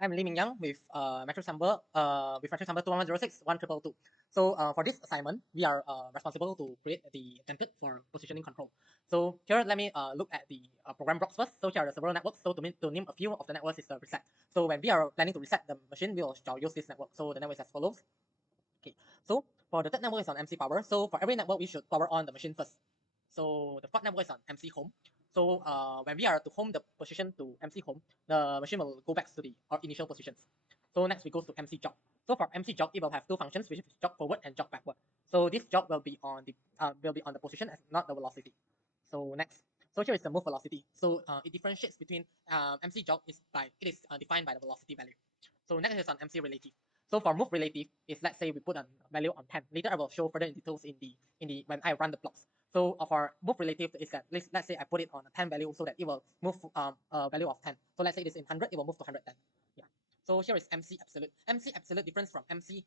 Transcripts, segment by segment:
I'm Lee Ming Yang with matrix number 21061222. So for this assignment, we are responsible to create the template for positioning control. So here, let me look at the program blocks first. So here are the several networks. So to name a few of the networks is the reset. So when we are planning to reset the machine, we will shall use this network. So the network is as follows. Okay. So for the third network is on MC power. So for every network, we should power on the machine first. So the fourth network is on MC home. So when we are to home the position to MC home, the machine will go back to the initial positions. So next we go to MC jog. So for MC jog, it will have two functions, which is jog forward and jog backward. So this jog will be on the position and not the velocity. So next, so here is the move velocity. So it differentiates between MC jog is defined by the velocity value. So next is on MC relative. So for move relative is, let's say we put a value on 10. Later I will show further in details in the when I run the blocks. So for move relative is that let's say I put it on a 10 value so that it will move a value of 10. So let's say it is in 100, it will move to 110. Yeah. So here is MC absolute. MC absolute difference from MC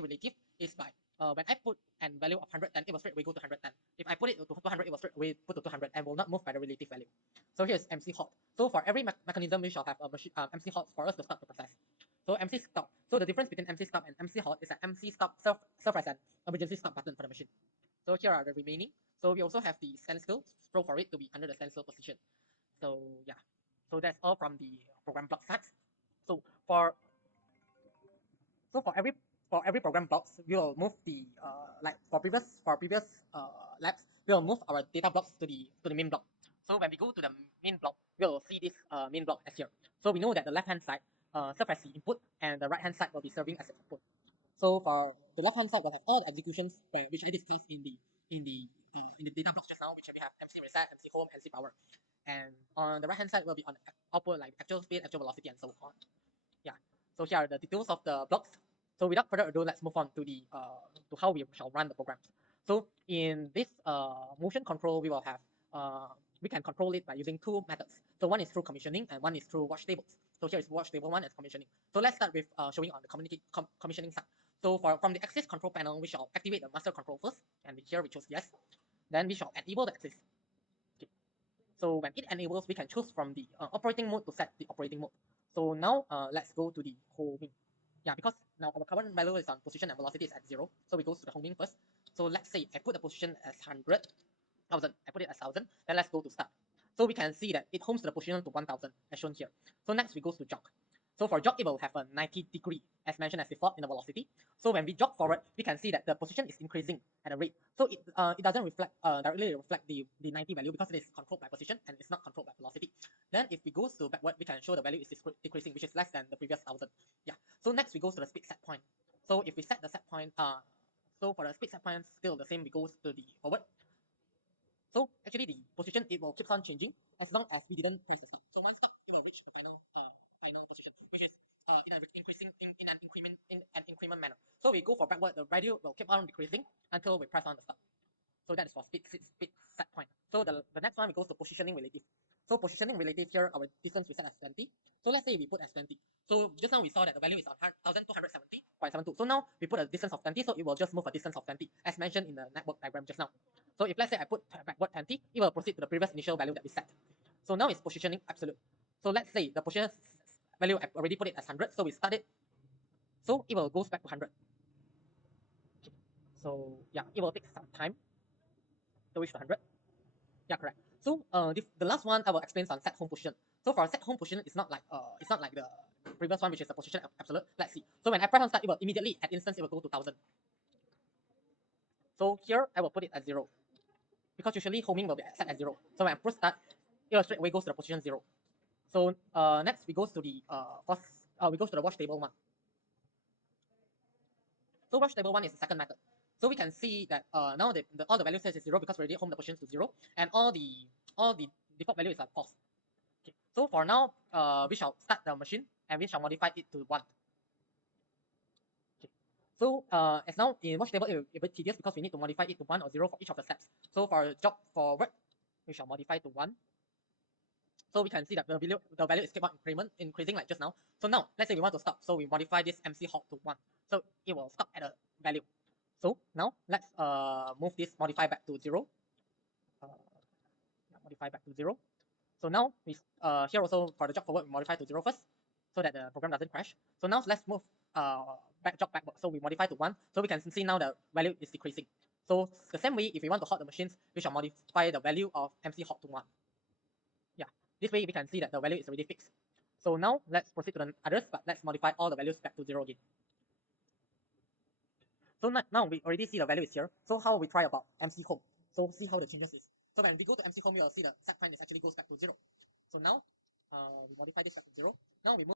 relative is by when I put a value of 110, it will straight away go to 110. If I put it to 200, it will straight away put to 200 and will not move by the relative value. So here's MC hot. So for every mechanism, we shall have a machine MC hot for us to start the process. So MC stop. So the difference between MC stop and MC hot is that MC stop serve as an emergency stop button for the machine. So here are the remaining. So we also have the standstill, scroll for it to be under the standstill position. So yeah, so that's all from the program block side. So for every program blocks, we will move the like for previous labs, we will move our data blocks to the main block. So when we go to the main block, we will see this main block as here. So we know that the left hand side serves as the input, and the right hand side will be serving as the output. So for the left hand side, we'll have all the executions which I discussed in the data blocks just now, which we have MC reset, MC home, MC power, and on the right hand side will be on output like actual speed, actual velocity, and so on. Yeah. So here are the details of the blocks. So without further ado, let's move on to the to how we shall run the programs. So in this motion control, we will have we can control it by using two methods. So one is through commissioning and one is through watch tables. So here is watch table one and commissioning. So let's start with showing on the commissioning side. So from the axis control panel, we shall activate the master control first, and here we choose yes. Then we shall enable the axis. Okay. So when it enables, we can choose from the operating mode to set the operating mode. So now let's go to the homing. Yeah, because now our current value is on position and velocity is at 0. So we go to the homing first. So let's say I put the position as 100,000. I put it as 1,000. Then let's go to start. So we can see that it homes to the position to 1,000 as shown here. So next we go to jog. So for jog, it will have a 90-degree as mentioned as before in the velocity. So when we jog forward, we can see that the position is increasing at a rate. So it doesn't directly reflect the 90 value because it is controlled by position and it's not controlled by velocity. Then if we go to backward, we can show the value is decreasing, which is less than the previous 1,000. Yeah. So next we go to the speed set point. So if we set the set point, so for the speed set point still the same, we go to the forward. So actually the position it will keep on changing as long as we didn't press the stop. So once stop, it will reach the final position, which is in an increment manner. So we go for backward, the value will keep on decreasing until we press on the stop. So that is for speed set point. So the next one we go to positioning relative. So positioning relative here, our distance we set as 20. So let's say we put as 20. So just now we saw that the value is on 1,270.72. So now we put a distance of 20, so it will just move a distance of 20 as mentioned in the network diagram just now. So if let's say I put backward 20, it will proceed to the previous initial value that we set. So now it's positioning absolute. So let's say the position value I already put it as 100, so we start it. So it will goes back to 100. So yeah, it will take some time to reach 100. Yeah, correct. So the last one I will explain on set home position. So for set home position, it's not like the previous one, which is the position absolute. Let's see. So when I press on start, it will immediately at instance it will go to 1,000. So here I will put it at 0 because usually homing will be set at 0. So when I press start, it will straight away goes to the position 0. So next we go to the we go to the watch table one. So watch table one is the second method. So we can see that now all the values set is 0 because we already home the position to 0, and all the default value is like false. Okay. So for now, we shall start the machine and we shall modify it to 1. Okay. So as now in watch table, it will be a bit tedious because we need to modify it to 1 or 0 for each of the steps. So for jog forward, we shall modify to 1. So we can see that the value is keep on increasing like just now. So now let's say we want to stop, so we modify this MC halt to 1. So it will stop at a value. So now let's move this modify back to 0. Modify back to 0. So now we here also for the jog forward we modify to 0 first. so that the program doesn't crash. So now let's move jog backward. So we modify to 1, so we can see now the value is decreasing. So the same way, if we want to halt the machines, we shall modify the value of MC halt to 1. Yeah, this way we can see that the value is already fixed. So now let's proceed to the others, but let's modify all the values back to 0 again. So now we already see the value is here. So how we try about MC home? So see how the changes is. So when we go to MC home, we will see the set point is actually goes back to 0. So now we modify this back to 0. Now we move